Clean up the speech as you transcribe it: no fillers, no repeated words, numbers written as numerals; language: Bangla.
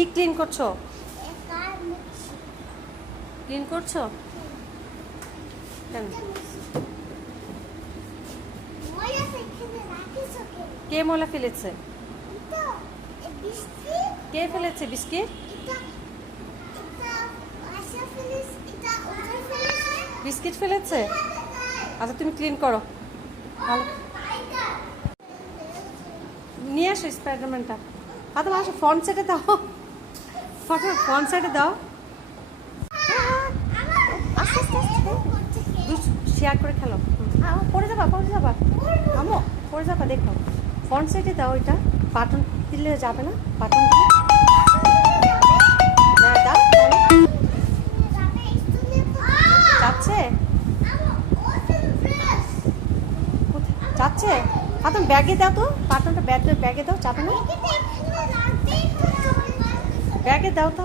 কি ক্লিন করছো? ক্লিন করছো কেন? কে ময়লা ফেলেছে? কে ফেলেছে বিস্কিট? বিস্কিট ফেলেছে? আচ্ছা তুমি ক্লিন করো। ভালো নিয়ে আসো স্পাইডারম্যানটা। আচ্ছা আসো ফ্রন্ট সাইডে দাও, ফ্রন্ট সাইডে দাও। শেয়ার করে খেলো। পড়ে যাবা আমো, পড়ে যাবা। দেখো ফ্রন্ট সাইডে দাও। ওইটা বাটন দিলে যাবে না, বাটন দিলে দাও। যাচ্ছে যাচ্ছে। তুমি ব্যাগে দাও তো, বাটনটা ব্যাগে দাও, যাবে না। ব্যাগে দাও তো।